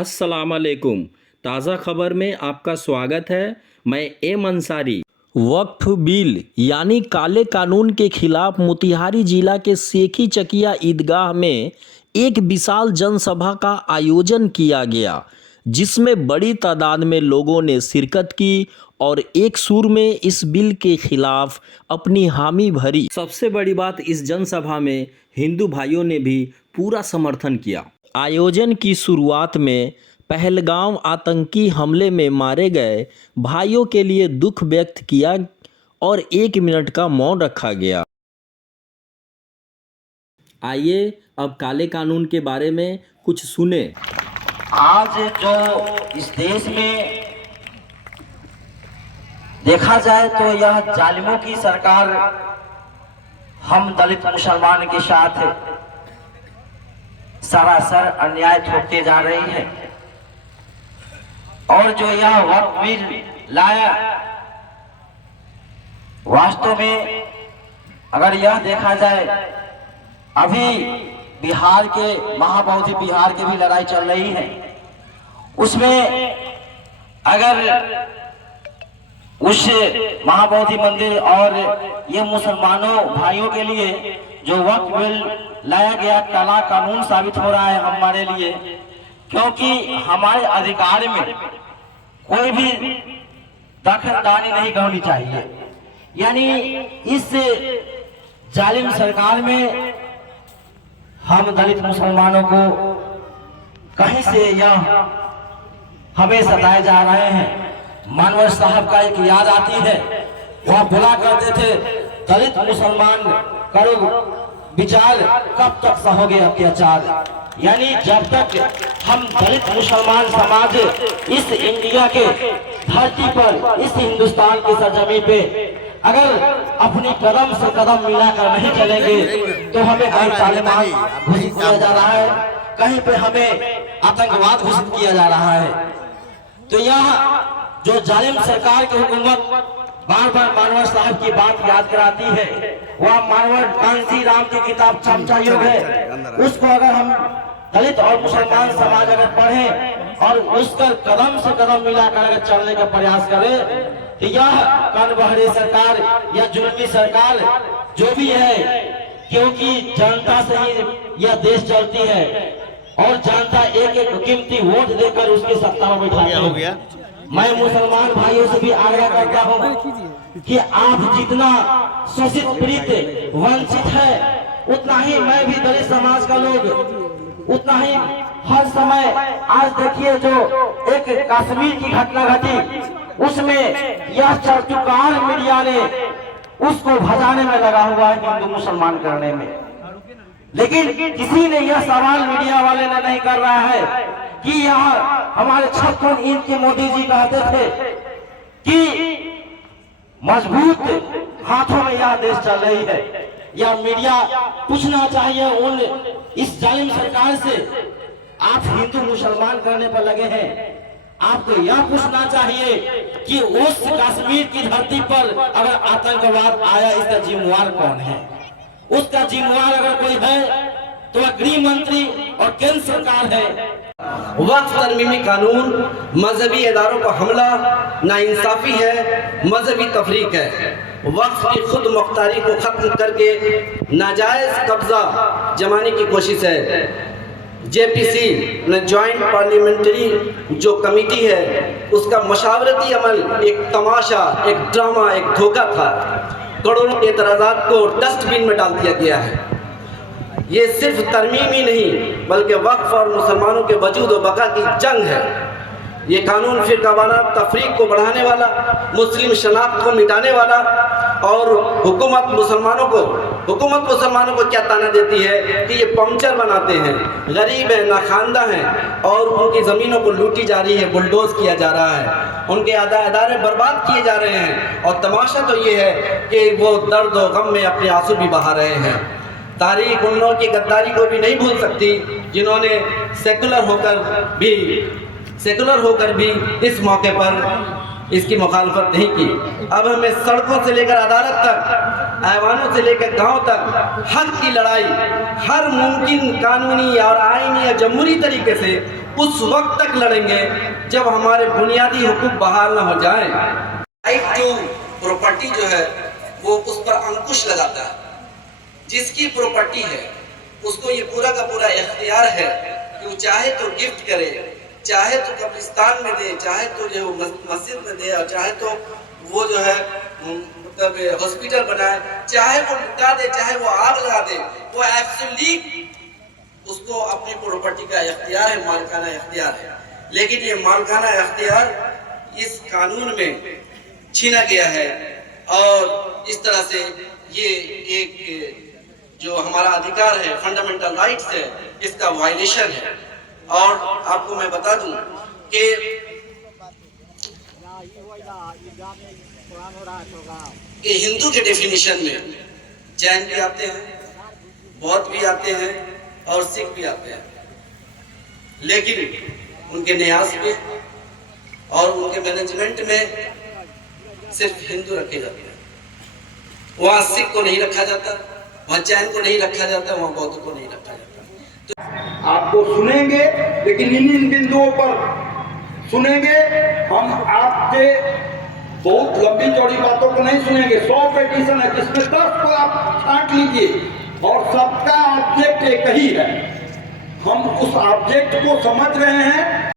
अस्सलाम वालेकुम। ताज़ा खबर में आपका स्वागत है। मैं एम अंसारी। वक्फ बिल यानी काले कानून के खिलाफ मोतिहारी जिला के सेखी चकिया ईदगाह में एक विशाल जनसभा का आयोजन किया गया, जिसमें बड़ी तादाद में लोगों ने शिरकत की और एक सुर में इस बिल के खिलाफ अपनी हामी भरी। सबसे बड़ी बात, इस जनसभा में हिंदू भाइयों ने भी पूरा समर्थन किया। आयोजन की शुरुआत में पहलगाम आतंकी हमले में मारे गए भाइयों के लिए दुख व्यक्त किया और 1 मिनट का मौन रखा गया। आइए अब काले कानून के बारे में कुछ सुने। आज जो इस देश में देखा जाए तो यह जालिमों की सरकार हम दलित मुसलमान के साथ सरासर अन्याय थोपते जा रही है। और जो यह वक्फ बिल लाया, वास्तव में अगर यह देखा जाए, अभी बिहार के महाबौद्धि बिहार की भी लड़ाई चल रही है, उसमें अगर उस महाबौद्धि मंदिर और ये मुसलमानों भाइयों के लिए जो वक्फ बिल लाया गया काला कानून साबित हो रहा है हमारे लिए, क्योंकि हमारे अधिकार में कोई भी दखलंदाजी नहीं करनी चाहिए। यानी इस जालिम सरकार में हम दलित मुसलमानों को कहीं से यह हमें सताए जा रहे हैं। मानवर साहब का एक याद आती है, वह बोला करते थे, दलित मुसलमान करो विचार, कब तक सहोगे अत्याचार। यानी जब तक हम दलित मुसलमान समाज इस इंडिया के धरती पर, इस हिंदुस्तान की सरजमीन पे अगर अपनी कदम से कदम मिलाकर नहीं चलेंगे तो हमें कहीं तालिबान घोषित किया जा रहा है, कहीं पे हमें आतंकवाद घोषित किया जा रहा है। तो यह जो जालिम सरकार की हुकूमत बार बार मानवर साहब की बात याद कराती है, वह मानवर कांसी राम की किताब चमचा युग है, उसको अगर हम दलित और मुसलमान समाज अगर पढ़ें और उसका कदम से कदम मिलाकर अगर चलने का प्रयास करें, तो यह कान बहरे सरकार या जुल्मी सरकार जो भी है, क्योंकि जनता से ही यह देश चलती है और जनता एक एक कीमती वोट देकर उसकी सत्ता में बैठाती है। मैं मुसलमान भाइयों से भी आग्रह करता हूँ कि आप जितना शोषित पीड़ित वंचित है, उतना ही मैं भी दलित समाज का लोग उतना ही हर समय। आज देखिए जो एक कश्मीर की घटना घटी, उसमें यह चरचुकार मीडिया ने उसको भजाने में लगा हुआ है, हिंदू मुसलमान करने में। लेकिन किसी ने यह सवाल मीडिया वाले ने नहीं कर रहा है कि यहाँ हमारे 56 इंच के मोदी जी कहते थे कि मजबूत हाथों में यह देश चल रही है। यह मीडिया पूछना चाहिए उन इस जालिम सरकार से, आप हिंदू मुसलमान करने पर लगे हैं, आपको यह पूछना चाहिए कि उस कश्मीर की धरती पर अगर आतंकवाद आया, इसका जिम्मेवार कौन है? उसका जिम्मेवार अगर कोई है तो वह गृह मंत्री और केंद्र सरकार है। वक्फ तरमीमी कानून मजहबी इदारों पर हमला, नाइंसाफी है, मजहबी तफरीक है। वक्फ की खुद मुख्तारी को खत्म करके नाजायज कब्जा जमाने की कोशिश है। जेपीसी जॉइंट पार्लियामेंट्री जो कमेटी है, उसका मशावरती अमल एक तमाशा, एक ड्रामा, एक धोखा था। करोड़ों के एतराज़ात को डस्टबिन में डाल दिया गया है। ये सिर्फ तरमीम ही नहीं बल्कि वक्फ और मुसलमानों के वजूद और बका की जंग है। ये कानून फिरकावाना तफरीक को बढ़ाने वाला, मुस्लिम शनाख्त को मिटाने वाला और हुकूमत मुसलमानों को क्या ताना देती है कि ये पंक्चर बनाते हैं, गरीब हैं, नाखानदा हैं और उनकी ज़मीनों को लूटी जा रही है, बुलडोज किया जा रहा है, उनके अदारे बर्बाद किए जा रहे हैं। और तमाशा तो ये है कि वो दर्द और गम में अपने आंसू भी बहा रहे हैं। तारीख उन लोगों की गद्दारी को भी नहीं भूल सकती जिन्होंने सेकुलर होकर भी इस मौके पर इसकी मुखालफत नहीं की। अब हमें सड़कों से लेकर अदालत तक ऐवानों से लेकर गांव तक हक की लड़ाई हर मुमकिन कानूनी और आईनी या जमहूरी तरीके से उस वक्त तक लड़ेंगे जब हमारे बुनियादी हुकूक बहाल न हो जाए। राइट टू प्रॉपर्टी जो है वो उस पर अंकुश लगाता है। जिसकी प्रॉपर्टी है उसको ये पूरा का पूरा इख्तियार है कि वो चाहे तो गिफ्ट करे, चाहे तो कब्रिस्तान में दे, चाहे तो जो मस्जिद में दे, और चाहे तो वो जो है मतलब हॉस्पिटल बनाए, चाहे वो लुटा दे, चाहे वो आग लगा दे, वो एब्सोल्यूट उसको अपनी प्रॉपर्टी का इख्तियार है, मालिकाना इख्तियार है। लेकिन ये मालिकाना इख्तियार इस कानून में छीना गया है और इस तरह से ये एक जो हमारा अधिकार है, फंडामेंटल राइट्स है, इसका वायलेशन है। और आपको मैं बता दूं कि हिंदू के डेफिनेशन में जैन भी आते हैं, बौद्ध भी आते हैं और सिख भी आते हैं, लेकिन उनके न्यास में और उनके मैनेजमेंट में सिर्फ हिंदू रखे जाते हैं। वहाँ सिख को नहीं रखा जाता, वहाँ जैन को नहीं रखा जाता, वहाँ बौद्ध को नहीं रखा जाता। आपको सुनेंगे, लेकिन इन बिंदुओं पर सुनेंगे। हम आपके बहुत लंबी चौड़ी बातों को नहीं सुनेंगे। 100 पेटिशन है जिसमें 10 को आप छांट लीजिए और सबका ऑब्जेक्ट एक ही है। हम उस ऑब्जेक्ट को समझ रहे हैं।